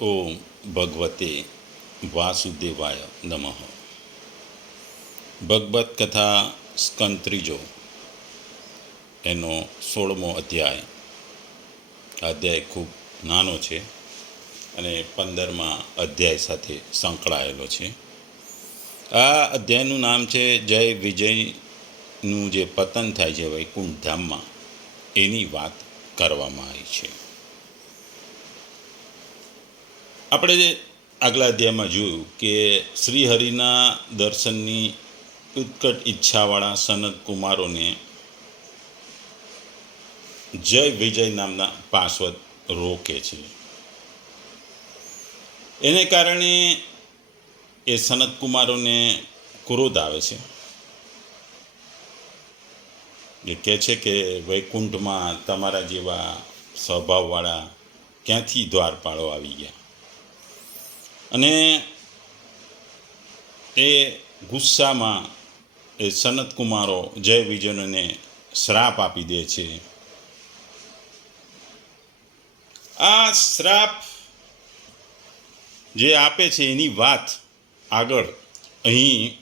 ઓમ ભગવતે વાસુદેવાય નમઃ. ભગવત કથા સ્કંદ ત્રીજો એનો 16મો અધ્યાય. અધ્યાય ખૂબ નાનો છે અને 15મા અધ્યાય સાથે સંકળાયેલો છે. આ અધ્યાયનું નામ છે જય વિજયનું જે પતન થાય છે વૈકુંઠ ધામમાં, એની વાત કરવામાં આવી છે. આપણે જે આગલા અધ્યાયમાં જોયું કે શ્રીહરિના દર્શનની ઉત્કટ ઈચ્છાવાળા સનત કુમારોને જય વિજય નામના પાર્ષદ રોકે છે. એને કારણે એ સનત કુમારોને ક્રોધ આવે છે. એ કહે છે કે વૈકુંઠમાં તમારા જેવા સ્વભાવવાળા ક્યાંથી દ્વારપાળો આવી ગયા. અને એ ગુસ્સામાં એ સનત કુમારો જય વિજયને શ્રાપ આપી દે છે. આ શ્રાપ જે આપે છે એની વાત આગળ અહીં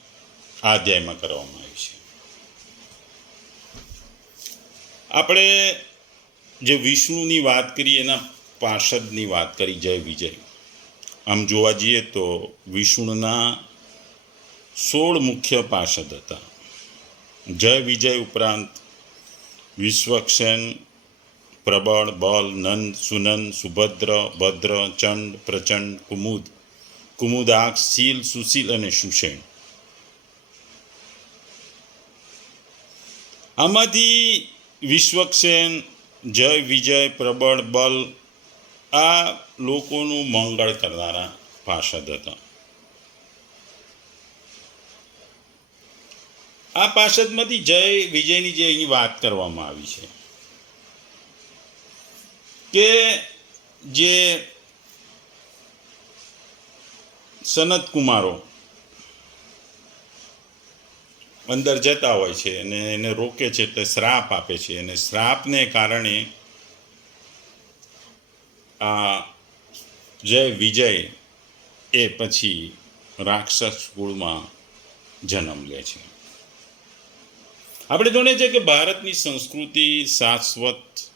આ અધ્યાયમાં કરવામાં આવી છે. આપણે જે વિષ્ણુની વાત કરી એના પાર્ષદની વાત કરી જય વિજય. આમ જોવા જઈએ તો વિષ્ણુના 16 મુખ્ય પાર્ષદ હતા. જય વિજય ઉપરાંત વિશ્વક્ષેન, પ્રબળ, બલ, નંદ, સુનંદ, સુભદ્ર, ભદ્ર, ચંડ, પ્રચંડ, કુમુદ, કુમુદાક્ષ, શીલ, સુશીલ અને સુષેણ. આમાંથી વિશ્વક્ષેન, જય વિજય, પ્રબળ, બલ આ લોકોનું મંગળ કરનારા પાર્ષદ હતા. આ પાર્ષદમાંથી જય વિજયની જે અહીં વાત કરવામાં આવી છે કે જે સનત કુમારો અંદર જતા હોય છે અને એને રોકે છે, એટલે શ્રાપ આપે છે. અને શ્રાપને કારણે આ જય વિજય એ પછી રાક્ષસ કુળમાં જન્મ લે છે. આપણે જાણીએ છીએ કે ભારતની સંસ્કૃતિ શાશ્વત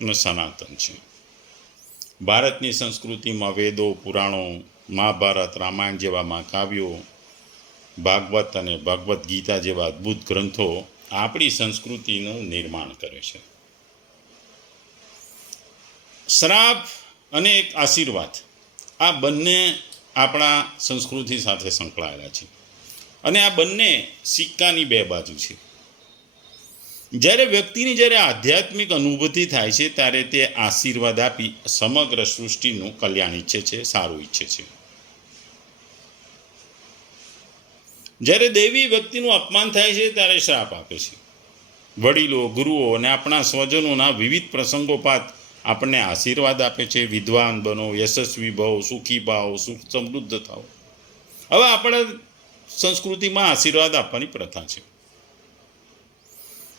અને સનાતન છે. ભારતની સંસ્કૃતિમાં વેદો, પુરાણો, મહાભારત, રામાયણ જેવા મહાકાવ્યો, ભાગવત અને ભગવદ્ ગીતા જેવા અદ્ભુત ગ્રંથો આપણી સંસ્કૃતિનું નિર્માણ કરે છે. શ્રાપ અને એક આશીર્વાદ આ બંને આપણા સંસ્કૃતિ સાથે સંકળાયેલા છે અને આ બંને સિક્કાની બે બાજુ છે. જ્યારે વ્યક્તિની જ્યારે આધ્યાત્મિક અનુભૂતિ થાય છે ત્યારે તે આશીર્વાદ આપી સમગ્ર સૃષ્ટિનું કલ્યાણ ઈચ્છે છે, સારું ઈચ્છે છે. જ્યારે દૈવી વ્યક્તિનું અપમાન થાય છે ત્યારે શ્રાપ આપે છે. વડીલો, ગુરુઓ અને આપણા સ્વજનોના વિવિધ પ્રસંગોપાત આપણને આશીર્વાદ આપે છે. વિદ્વાન બનો, યશસ્વી ભવ, સુખી ભાવ, સુખ સમૃદ્ધ થાવ. હવે આપણા સંસ્કૃતિમાં આશીર્વાદ આપવાની પ્રથા છે.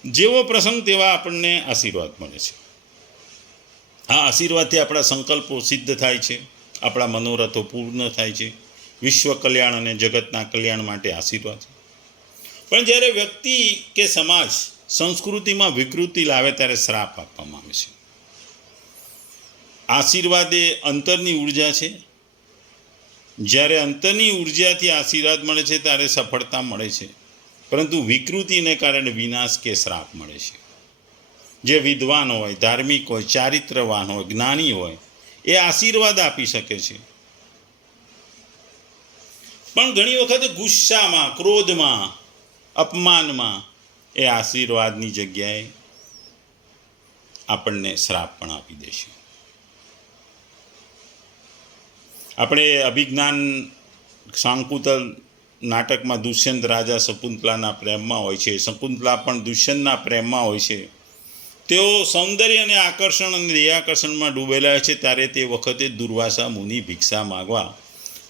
જેવો પ્રસંગ તેવા આપણને આશીર્વાદ મળે છે. આ આશીર્વાદથી આપણા સંકલ્પો સિદ્ધ થાય છે, આપણા મનોરથો પૂર્ણ થાય છે. વિશ્વ કલ્યાણ અને જગતના કલ્યાણ માટે આશીર્વાદ છે. પણ જ્યારે વ્યક્તિ કે સમાજ સંસ્કૃતિમાં વિકૃતિ લાવે ત્યારે શ્રાપ આપવામાં આવે છે. આશીર્વાદ એ અંતરની ઉર્જા છે. જ્યારે અંતરની ઉર્જાથી આશીર્વાદ મળે છે ત્યારે સફળતા મળે છે, પરંતુ વિકૃતિને કારણે વિનાશ કે શ્રાપ મળે છે. જે વિદ્વાન હોય, ધાર્મિક હોય, ચારિત્રવાન હોય, જ્ઞાની હોય એ આશીર્વાદ આપી શકે છે. પણ ઘણી વખત ગુસ્સામાં, ક્રોધમાં, અપમાનમાં એ આશીર્વાદની જગ્યાએ આપણને શ્રાપ પણ આપી દે છે. આપણે અભિજ્ઞાન શાંકુતલ નાટકમાં દુષ્યંત રાજા શકુંતલાના પ્રેમમાં હોય છે. શકુંતલા પણ દુષ્યંતના પ્રેમમાં હોય છે. તેઓ સૌંદર્ય અને આકર્ષણ અને દેહાકર્ષણમાં ડૂબેલા છે. ત્યારે તે વખતે દુર્વાસા મુનિ ભિક્ષા માગવા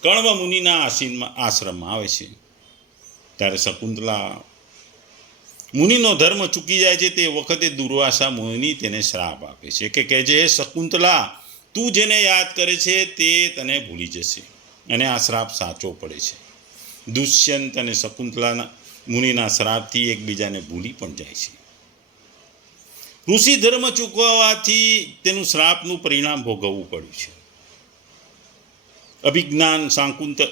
કણવ મુનિના આશ્રમમાં આવે છે. ત્યારે શકુંતલા મુનિનો ધર્મ ચૂકી જાય છે. તે વખતે દુર્વાસા મુનિ તેને શ્રાપ આપે છે કે જે શકુંતલા તું જેને યાદ કરે છે તે તને ભૂલી જશે. અને આ શ્રાપ સાચો પડે છે. દુષ્યંત અને શકુંતલાના મુનિના શ્રાપથી એકબીજાને ભૂલી પણ જાય છે. ઋષિ ધર્મ ચૂકવવાથી તેનું શ્રાપનું પરિણામ ભોગવવું પડ્યું છે. અભિજ્ઞાન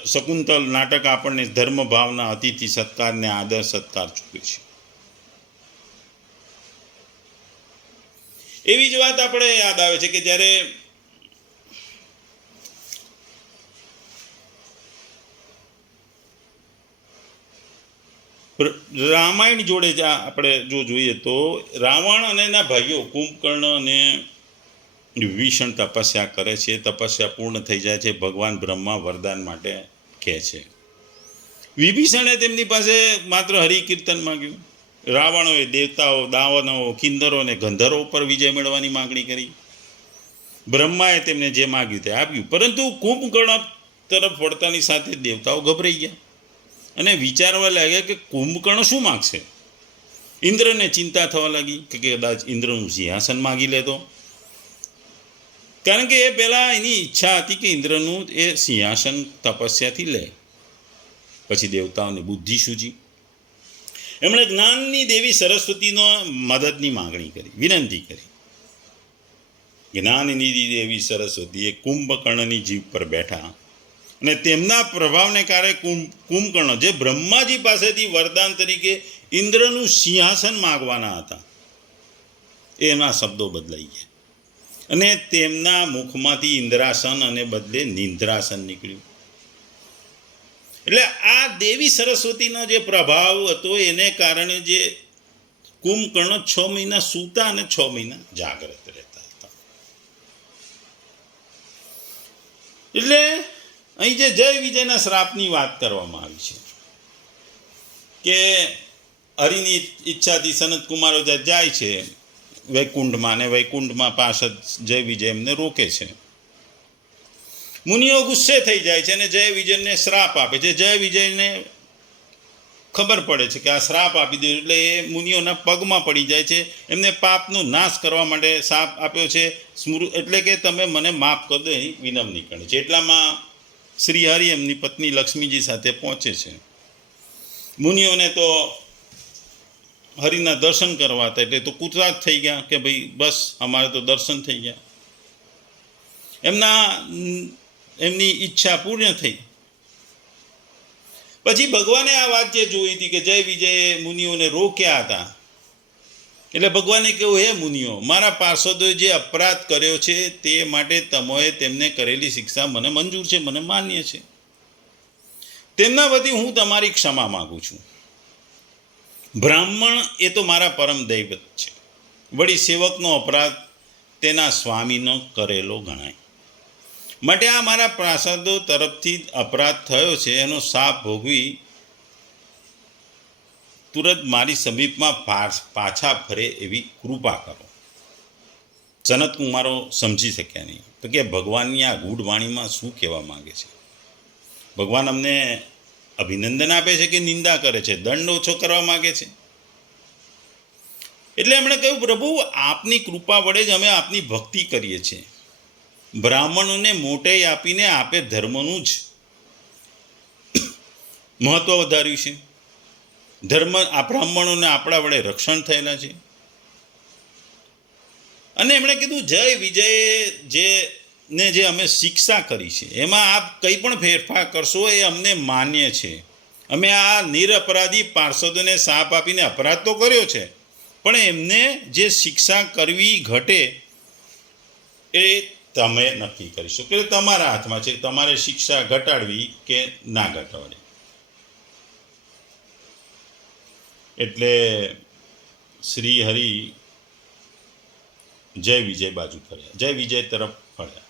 શકુંતલ નાટક આપણને ધર્મ ભાવના, અતિથિ સત્કારને આદર સત્કાર ચૂકે છે. એવી જ વાત આપણે યાદ આવે છે કે જ્યારે રામાયણ જોડે જ આપણે જો જોઈએ તો રાવણ અને એના ભાઈઓ કુંભકર્ણ અને વિભીષણ તપસ્યા કરે છે. તપસ્યા પૂર્ણ થઈ જાય છે. ભગવાન બ્રહ્મા વરદાન માટે કહે છે. વિભીષણે તેમની પાસે માત્ર હરિકીર્તન માંગ્યું. રાવણોએ દેવતાઓ, દાવનો, કિન્નરો અને ગંધર્વો પર વિજય મેળવવાની માગણી કરી. બ્રહ્માએ તેમને જે માગ્યું તે આપ્યું. પરંતુ કુંભકર્ણ તરફ વળતાની સાથે દેવતાઓ ગભરાઈ ગયા અને વિચારવા લાગ્યા કે કુંભકર્ણ શું માગશે. ઇન્દ્રને ચિંતા થવા લાગી કે કદાચ ઇન્દ્રનું સિંહાસન માગી લેતો, કારણ કે એ પહેલાં એની ઈચ્છા હતી કે ઇન્દ્રનું એ સિંહાસન તપસ્યાથી લે. પછી દેવતાઓની બુદ્ધિ સૂજી. એમણે જ્ઞાનની દેવી સરસ્વતીનો મદદની માગણી કરી, વિનંતી કરી. જ્ઞાનની દેવી સરસ્વતીએ કુંભકર્ણની જીભ પર બેઠા અને તેમના પ્રભાવને કારણે કુંભકર્ણ, જે બ્રહ્માજી પાસેથી વરદાન તરીકે ઇન્દ્રનું સિંહાસન માગવાના હતા, એના શબ્દો બદલાઈ ગયા અને તેમના મુખમાંથી ઇન્દ્રાસન અને બદલે નિંદ્રાસન નીકળ્યું. એટલે આ દેવી સરસ્વતીનો જે પ્રભાવ હતો એને કારણે જે કુંભકર્ણ 6 મહિના સૂતા અને 6 મહિના જાગ્રત રહેતા હતા. એટલે અહીં જે જય વિજયના શ્રાપની વાત કરવામાં આવી છે કે હરિની ઈચ્છાથી સનત કુમારો જાય છે વૈકુંઠમાં, અને વૈકુંઠમાં પાછળ જય વિજય એમને રોકે છે. મુનિઓ ગુસ્સે થઈ જાય છે અને જય વિજયને શ્રાપ આપે છે. જય વિજયને ખબર પડે છે કે આ શ્રાપ આપી દીધો, એટલે એ મુનિઓના પગમાં પડી જાય છે. એમને પાપનો નાશ કરવા માટે શ્રાપ આપ્યો છે, એટલે કે તમે મને માફ કરી દો એની વિનંતી કરે છે. એટલામાં શ્રી હરિ એમની પત્ની લક્ષ્મીજી સાથે પહોંચે છે. મુનિઓને તો હરિના દર્શન કરવા હતા એટલે તો કુતરાક થઈ ગયા કે ભાઈ બસ અમારે તો દર્શન થઈ ગયા. એમની ઈચ્છા પૂર્ણ થઈ. પછી ભગવાને આ વાત જે જોઈ હતી કે જય વિજયે મુનિઓને રોક્યા હતા, એટલે ભગવાને કહ્યું, હે મુનિઓ, મારા પાર્ષદોએ જે અપરાધ કર્યો છે તે માટે તમોએ તેમને કરેલી શિક્ષા મને મંજૂર છે, મને માન્ય છે. તેમના વતી હું તમારી ક્ષમા માગું છું. બ્રાહ્મણ એ તો મારા પરમ દૈવત છે. વળી સેવકનો અપરાધ તેના સ્વામીનો કરેલો ગણાય. માટે આ મારા પ્રાસાદો તરફથી અપરાધ થયો છે એનો શાપ ભોગવી તુરંત મારી સમીપમાં પાછા ફરે એવી કૃપા કરો. સનત કુમારો સમજી શક્યા નહીં તો કે ભગવાનની આ ગૂઢ વાણીમાં શું કહેવા માંગે છે. ભગવાન અમને અભિનંદન આપે છે કે નિંદા કરે છે, દંડ ઓછો કરવા માંગે છે. એટલે એમણે કહ્યું, પ્રભુ આપની કૃપા વડે જ અમે આપની ભક્તિ કરીએ છીએ. બ્રાહ્મણોને મોટેઈ આપીને આપે ધર્મનું જ મહત્વ વધાર્યું છે. ધર્મ આ બ્રાહ્મણોને આપણા વડે રક્ષણ થયેલા છે. અને એમણે કીધું, જય વિજયને જે અમે શિક્ષા કરી છે એમાં આપ કંઈ પણ ફેરફાર કરશો એ અમને માન્ય છે. અમે આ નિરપરાધી પાર્ષદોને શાપ આપીને અપરાધ તો કર્યો છે, પણ એમને જે શિક્ષા કરવી ઘટે એ તમે નક્કી કરી શકો. એટલે તમારા હાથમાં છે, તમારે શિક્ષા ઘટાડવી કે ના ઘટાડવી. એટલે શ્રી હરિ જય વિજય બાજુ ફર્યા, જય વિજય તરફ ફર્યા.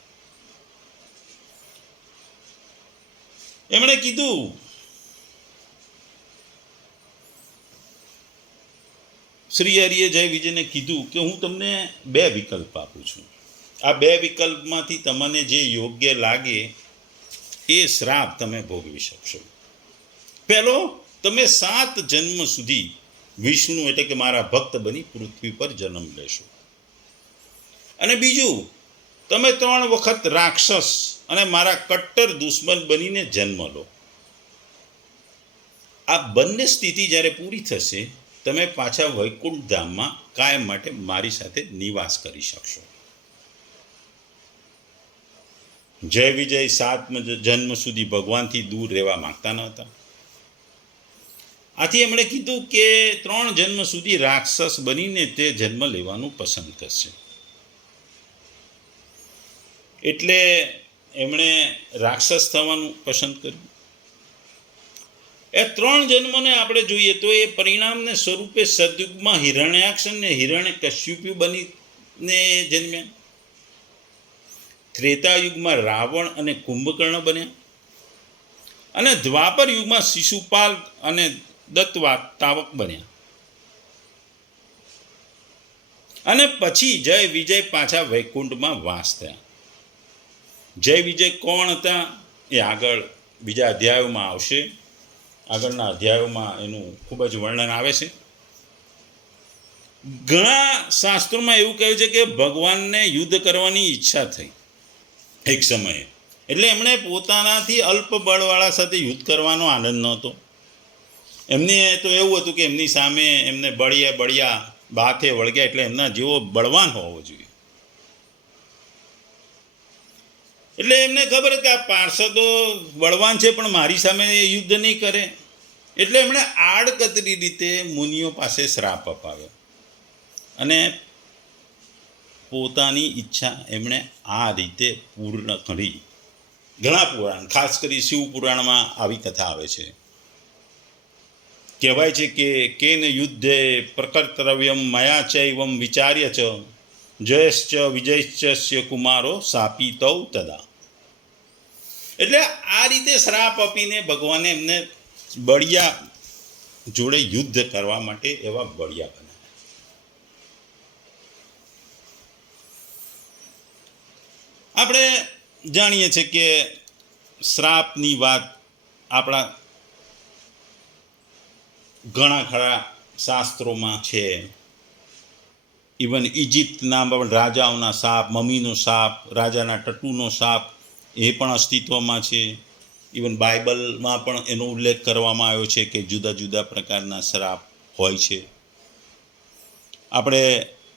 એમણે કીધું, શ્રી હરિએ જય વિજયને કીધું કે હું તમને 2 વિકલ્પ આપું છું. આ 2 વિકલ્પમાંથી તમને જે યોગ્ય લાગે એ શ્રાપ તમે ભોગવી શકશો. પહેલો, તમે 7 જન્મ સુધી વિષ્ણુ એટલે કે મારા ભક્ત બની પૃથ્વી પર જન્મ લેશો. અને બીજું, તમે 3 વખત રાક્ષસ અને મારા કટ્ટર દુશ્મન બનીને જન્મ લો. આ બંને સ્થિતિ જ્યારે પૂરી થશે, તમે પાછા વૈકુંઠ ધામમાં કાયમ માટે મારી સાથે નિવાસ કરી શકશો. જય વિજય 7 જન્મ સુધી ભગવાનથી દૂર રહેવા માંગતા ન હતા. આથી એમણે કીધું કે 3 જન્મ સુધી રાક્ષસ બનીને તે જન્મ લેવાનું પસંદ કરશે. એટલે એમણે રાક્ષસ થવાનું પસંદ કર્યું. એ 3 જન્મને આપણે જોઈએ તો એ પરિણામને સ્વરૂપે સતયુગમાં હિરણ્યાક્ષ અને હિરણ્યકશ્યપુ બનીને જન્મ્યા. ત્રેતાયુગમાં રાવણ અને કુંભકર્ણ બન્યા. અને દ્વાપર યુગમાં શિશુપાલ અને દત્તવાતાવક બન્યા. અને પછી જય વિજય પાછા વૈકુંઠમાં વાસ થયા. જય વિજય કોણ હતા એ આગળ બીજા અધ્યાયોમાં આવશે. આગળના અધ્યાયોમાં એનું ખૂબ જ વર્ણન આવે છે. ઘણા શાસ્ત્રોમાં એવું કહ્યું છે કે ભગવાનને યુદ્ધ કરવાની ઈચ્છા થઈ એક સમયે. એટલે એમણે પોતાનાથી અલ્પ બળવાળા સાથે યુદ્ધ કરવાનો આનંદ નહોતો. એમને તો એવું હતું કે એમની સામે એમને બળિયા બાથે વળગ્યા એટલે એમના જેવો બળવાન હોવો જોઈએ. એટલે એમને ખબર કે આ પાર્ષદો બળવાન છે પણ મારી સામે યુદ્ધ નહીં કરે. એટલે એમણે આડકતરી રીતે મુનિઓ પાસે શ્રાપ અપાવ્યો અને પોતાની ઈચ્છા એમણે આ રીતે પૂર્ણ કરી. ઘણા પુરાણ, ખાસ કરી શિવ પુરાણમાં આવી કથા આવે છે. કહેવાય છે કે કેન યુદ્ધે પ્રકર્તવ્યમ મયા ચૈવમ વિચાર્ય ચ જયશ્ચ વિજયશ્ચ કુમારો શાપિતૌ તદા. એટલે આ રીતે શ્રાપ આપીને ભગવાને એમને બળિયા જોડે યુદ્ધ કરવા માટે એવા બળિયા બનાવ્યા. આપણે જાણીએ છીએ કે શ્રાપની વાત આપણા ઘણા ખરા શાસ્ત્રોમાં છે. ઇવન ઇજિપ્તના પણ રાજાઓના શાપ, મમ્મીનો શાપ, રાજાના ટટ્ટુનો શાપ એ પણ અસ્તિત્વમાં છે. ઇવન બાઇબલમાં પણ એનો ઉલ્લેખ કરવામાં આવ્યો છે કે જુદા જુદા પ્રકારના શ્રાપ હોય છે. આપણે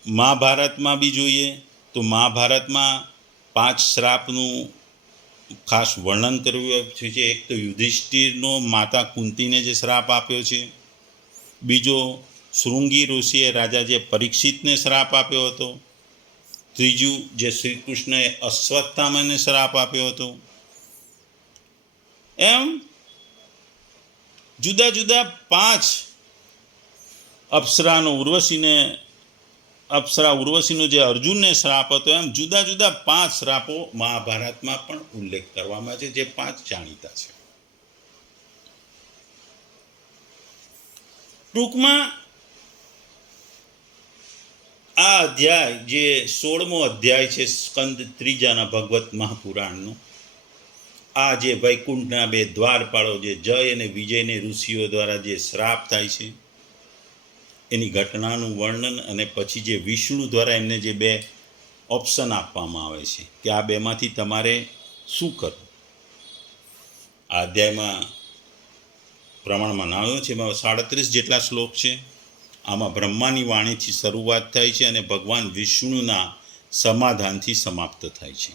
મહાભારતમાં બી જોઈએ તો મહાભારતમાં 5 શ્રાપનું ખાસ વર્ણન કર્યું છે. એક તો યુધિષ્ઠિરનો માતા કુંતીને જે શ્રાપ આપ્યો છે. બીજો શૃંગી ઋષિએ રાજા જે પરીક્ષિતને શ્રાપ આપ્યો હતો. ત્રીજું જે શ્રી કૃષ્ણએ અશ્વત્થામાને શ્રાપ આપ્યો હતો. એમ જુદા જુદા 5 અપ્સરા ઉર્વશીનો જે અર્જુનને શ્રાપ હતો, એમ જુદા જુદા 5 શ્રાપો મહાભારતમાં પણ ઉલ્લેખ કરવામાં છે, જે 5 જાણીતા છે. ટૂંકમાં આ અધ્યાય જે 16મો અધ્યાય છે સ્કંદ 3 ભગવત મહાપુરાણનો, આ જે વૈકુંઠના 2 દ્વારપાળો જે જય અને વિજયને ઋષિઓ દ્વારા જે શ્રાપ થાય છે એની ઘટનાનું વર્ણન, અને પછી જે વિષ્ણુ દ્વારા એમને જે 2 ઓપ્શન આપવામાં આવે છે કે આ 2માંથી તમારે શું કરવું. આ અધ્યાયમાં પ્રમાણમાં નાનો છે. એમાં 37 જેટલા શ્લોક છે. આમાં બ્રહ્માની વાણીથી શરૂઆત થાય છે અને ભગવાન વિષ્ણુના સમાધાનથી સમાપ્ત થાય છે.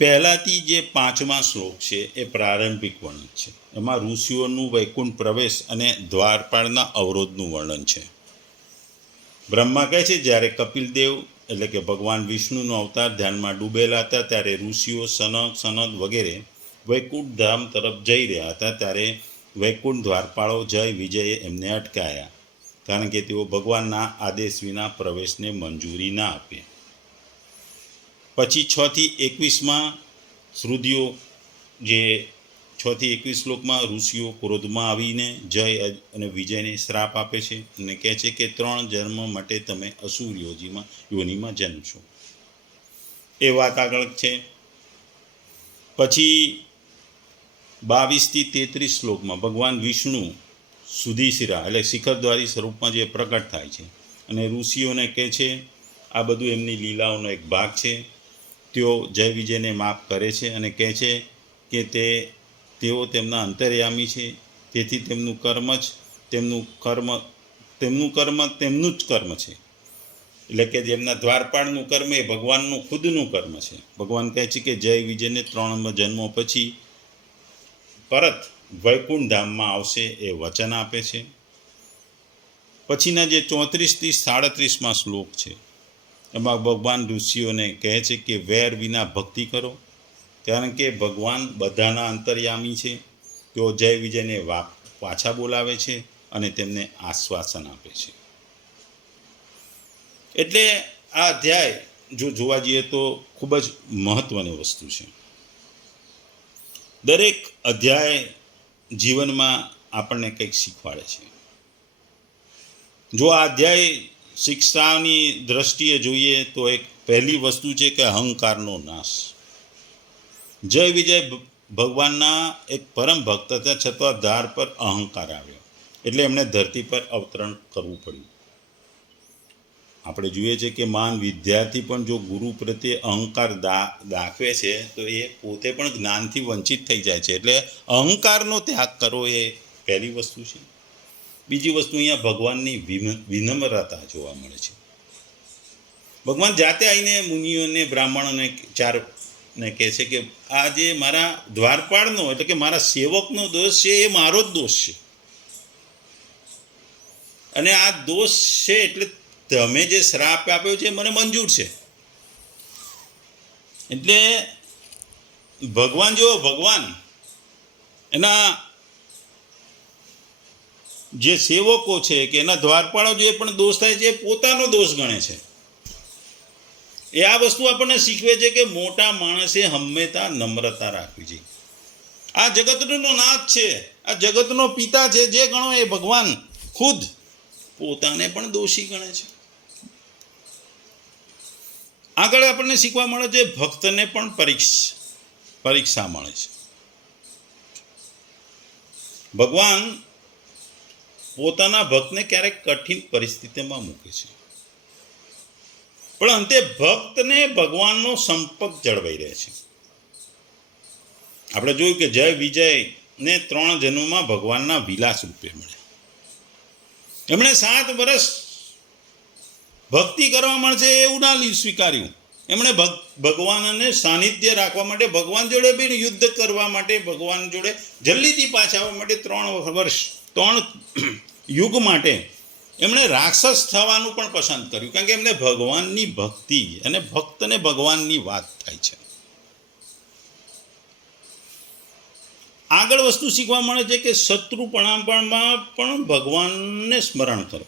પહેલાથી જે 5મા શ્લોક છે એ પ્રારંભિક વર્ણન છે. એમાં ઋષિઓનું વૈકુંઠ પ્રવેશ અને દ્વારપાળના અવરોધનું વર્ણન છે. બ્રહ્મા કહે છે જ્યારે કપિલદેવ એટલે કે ભગવાન વિષ્ણુનો અવતાર ધ્યાનમાં ડૂબેલા હતા ત્યારે ઋષિઓ સનદ વગેરે વૈકુંઠ ધામ તરફ જઈ રહ્યા હતા. ત્યારે વૈકુંઠ દ્વારપાળો જય વિજયે એમને અટકાયા, કારણ કે તેઓ ભગવાનના આદેશ વિના પ્રવેશને મંજૂરી ના આપે. પછી 6 થી 21માં શ્રુતિઓ જે 6 થી 21 શ્લોકમાં ઋષિઓ ક્રોધમાં આવીને જય અને વિજયને શ્રાપ આપે છે અને કહે છે કે 3 જન્મ માટે તમે અસુર યોનિમાં જન્મશો. એ વાત આગળ છે. પછી 22 થી 33 શ્લોકમાં ભગવાન વિષ્ણુ સુધીશિરા એટલે શિખરદ્વારી સ્વરૂપમાં જે પ્રગટ થાય છે અને ઋષિઓને કહે છે આ બધું એમની લીલાઓનો એક ભાગ છે. તેઓ જય વિજયને માફ કરે છે અને કહે છે કે તેઓ તેમના અંતર્યામી છે, તેથી તેમનું કર્મ જ તેમનું જ કર્મ છે. એટલે કે જેમના દ્વારપાળનું કર્મ એ ભગવાનનું ખુદનું કર્મ છે. ભગવાન કહે છે કે જય વિજયને 3 જન્મો પછી પરત વૈકુંઠ ધામમાં આવશે એ વચન આપે છે. પછીના જે 34થી 37માં શ્લોક છે એમાં ભગવાન ઋષિઓને કહે છે કે વેર વિના ભક્તિ કરો, કારણ કે ભગવાન બધાના અંતર્યામી છે. તેઓ જય વિજયને પાછા બોલાવે છે અને તેમને આશ્વાસન આપે છે. એટલે આ અધ્યાય જો જોવા જઈએ તો ખૂબ જ મહત્ત્વની વસ્તુ છે. દરેક અધ્યાય જીવનમાં આપણને કંઈક શીખવાડે છે. જો આ અધ્યાય શિક્ષાની દ્રષ્ટિએ જોઈએ તો એક પહેલી વસ્તુ છે કે અહંકારનો નાશ. જય વિજય ભગવાનના એક પરમ ભક્ત હતા, છતાં ધાર પર અહંકાર આવ્યો એટલે એમણે ધરતી પર અવતરણ કરવું પડ્યું. આપણે જોઈએ છીએ કે મહાન વિદ્યાર્થી પણ જો ગુરુ પ્રત્યે અહંકાર દાખવે છે તો એ પોતે પણ જ્ઞાનથી વંચિત થઈ જાય છે. એટલે અહંકારનો ત્યાગ કરવો એ પહેલી વસ્તુ છે. બીજી વસ્તુ અહીંયા ભગવાનની વિનમ્રતા જોવા મળે છે. ભગવાન જાતે આવીને મુનિઓને બ્રાહ્મણોને ચારને કહે છે કે આ જે મારા દ્વારપાળનો એટલે કે મારા સેવકનો દોષ છે એ મારો જ દોષ છે, અને આ દોષ છે એટલે તમે જે શ્રાપ આપ્યો છે મને મંજૂર છે. એટલે ભગવાન એના જે સેવકો છે કે એના દ્વારપાળો જે પણ દોષ થાય છે એ પોતાનો દોષ ગણે છે. એ આ વસ્તુ આપણને શીખવે છે કે મોટા માણસે હંમેશા નમ્રતા રાખવી જોઈએ. આ જગતનો નાથ છે, આ જગતનો પિતા છે, જે ગણો એ ભગવાન ખુદ પોતાને પણ દોષી ગણે છે. આગળ આપણને શીખવા મળે છે ભક્તને પણ પરીક્ષા મળે છે. ભગવાન પોતાના ભક્તને ક્યારેક કઠિન પરિસ્થિતિમાં મૂકે છે, પણ અંતે ભક્તને ભગવાનનો સંપર્ક જળવાઈ રહે છે. આપણે જોયું કે જય વિજયને 3 જન્મમાં ભગવાનના વિલાસ રૂપે મળ્યા. એમણે 7 વર્ષ ભક્તિ કરવા મળશે એવું ના સ્વીકાર્યું. એમણે ભગવાનને સાનિધ્ય રાખવા માટે, ભગવાન જોડે બી યુદ્ધ કરવા માટે, ભગવાન જોડે જલ્દીથી પાછા આવવા માટે 3 વર્ષ 3 યુગ માટે એમણે રાક્ષસ થવાનું પણ પસંદ કર્યું, કારણ કે એમને ભગવાનની ભક્તિ અને ભક્તને ભગવાનની વાત થાય છે. આગળ વસ્તુ શીખવા મળે છે કે શત્રુપણામાં પણ ભગવાનને સ્મરણ કરો.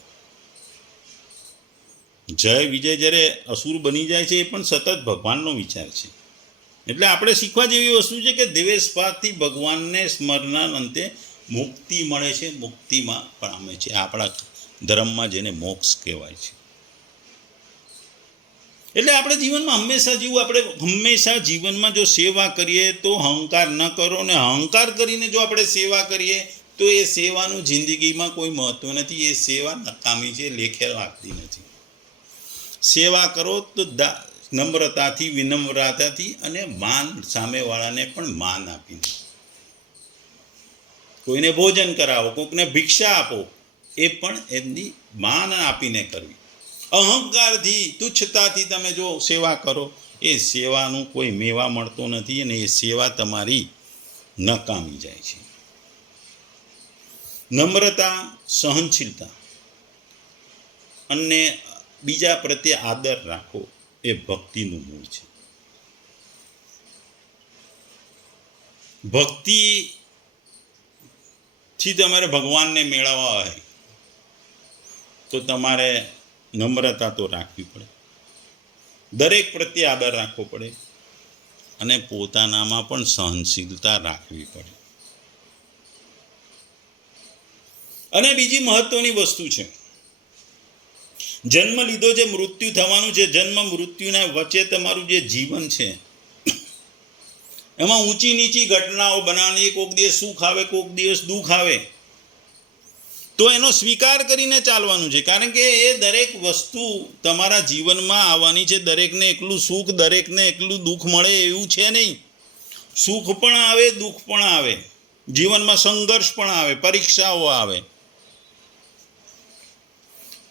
જય વિજય જ્યારે અસુર બની જાય છે એ પણ સતત ભગવાનનો વિચાર છે. એટલે આપણે શીખવા જેવી વસ્તુ છે કે દ્વેષભાવથી ભગવાનને સ્મરણના અંતે મુક્તિ મળે છે, મુક્તિમાં પામે છે. આપણા ધર્મમાં જેને મોક્ષ કહેવાય છે. એટલે આપણે હંમેશા જીવનમાં જો સેવા કરીએ તો અહંકાર ન કરો, ને અહંકાર કરીને જો આપણે સેવા કરીએ તો એ સેવાનું જિંદગીમાં કોઈ મહત્વ નથી. એ સેવા નકામી છે, લેખે લાગતી નથી. સેવા કરો તો નમ્રતાથી, વિનમ્રતાથી અને માન, સામેવાળાને પણ માન આપીને. કોઈને ભોજન કરાવો, કોઈકને ભિક્ષા આપો, એ પણ એમની માન આપીને કરવી. અહંકારથી, તુચ્છતાથી તમે જો સેવા કરો એ સેવાનું કોઈ મેવા મળતો નથી અને એ સેવા તમારી નકામી જાય છે. નમ્રતા, સહનશીલતા અને બીજા પ્રત્યે આદર રાખો એ ભક્તિનું મૂળ છે. ભક્તિથી તમારે ભગવાનને મેળવવા હોય તો તમારે નમ્રતા તો રાખવી પડે, દરેક પ્રત્યે આદર રાખવો પડે અને પોતાનામાં પણ સહનશીલતા રાખવી પડે. અને બીજી મહત્વની વસ્તુ છે, જન્મ લીધો જે મૃત્યુ થવાનું છે, જન્મ મૃત્યુના વચ્ચે તમારું જે જીવન છે એમાં ઊંચી નીચી ઘટનાઓ બનાવવાની. કોઈક દિવસ સુખ આવે, કોઈક દિવસ દુઃખ આવે, તો એનો સ્વીકાર કરીને ચાલવાનું છે. કારણ કે એ દરેક વસ્તુ તમારા જીવનમાં આવવાની છે. દરેકને એકલું સુખ, દરેકને એકલું દુઃખ મળે એવું છે નહીં. સુખ પણ આવે, દુઃખ પણ આવે, જીવનમાં સંઘર્ષ પણ આવે, પરીક્ષાઓ આવે,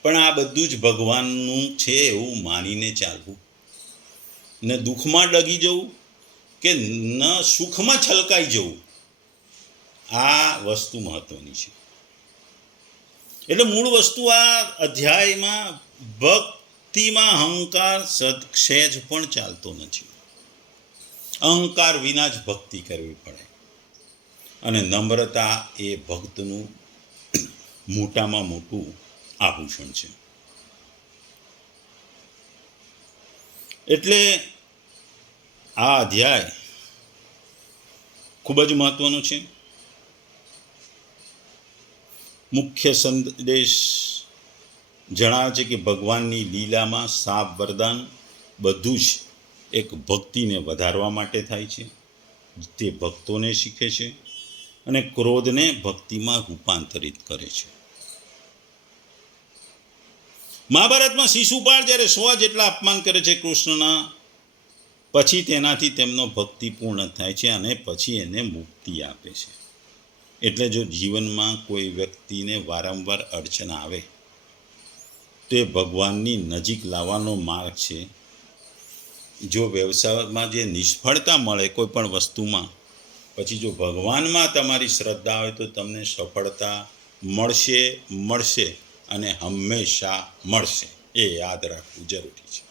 પણ આ બધું જ ભગવાનનું છે એવું માનીને ચાલવું. ને દુઃખમાં ડગી જવું કે ન સુખમાં છલકાઈ જવું, આ વસ્તુ મહત્વની છે. એટલે મૂળ વસ્તુ આ અધ્યાયમાં ભક્તિમાં અહંકાર સહેજ પણ ચાલતો નથી. અહંકાર વિના જ ભક્તિ કરવી પડે, અને નમ્રતા એ ભક્તનું મોટામાં મોટું આભૂષણ છે. એટલે આ અધ્યાય ખૂબ જ મહત્વનો છે. મુખ્ય સંદેશ જણાવે છે કે ભગવાનની લીલામાં શાપ વરદાન બધું જ એક ભક્તિને વધારવા માટે થાય છે. તે ભક્તોને શીખે છે અને ક્રોધને ભક્તિમાં રૂપાંતરિત કરે છે. મહાભારતમાં શિશુપાળ જ્યારે 100 જેટલા અપમાન કરે છે કૃષ્ણના, પછી તેનાથી તેમનો ભક્તિ પૂર્ણ થાય છે અને પછી એને મુક્તિ આપે છે. એટલે જો જીવનમાં કોઈ વ્યક્તિને વારંવાર અડચણ આવે તે ભગવાનની નજીક લાવવાનો માર્ગ છે. જો વ્યવસાયમાં જે નિષ્ફળતા મળે કોઈ પણ વસ્તુમાં, પછી જો ભગવાનમાં તમારી શ્રદ્ધા હોય તો તમને સફળતા મળશે અને હંમેશા મળશે. એ યાદ રાખવું જરૂરી છે.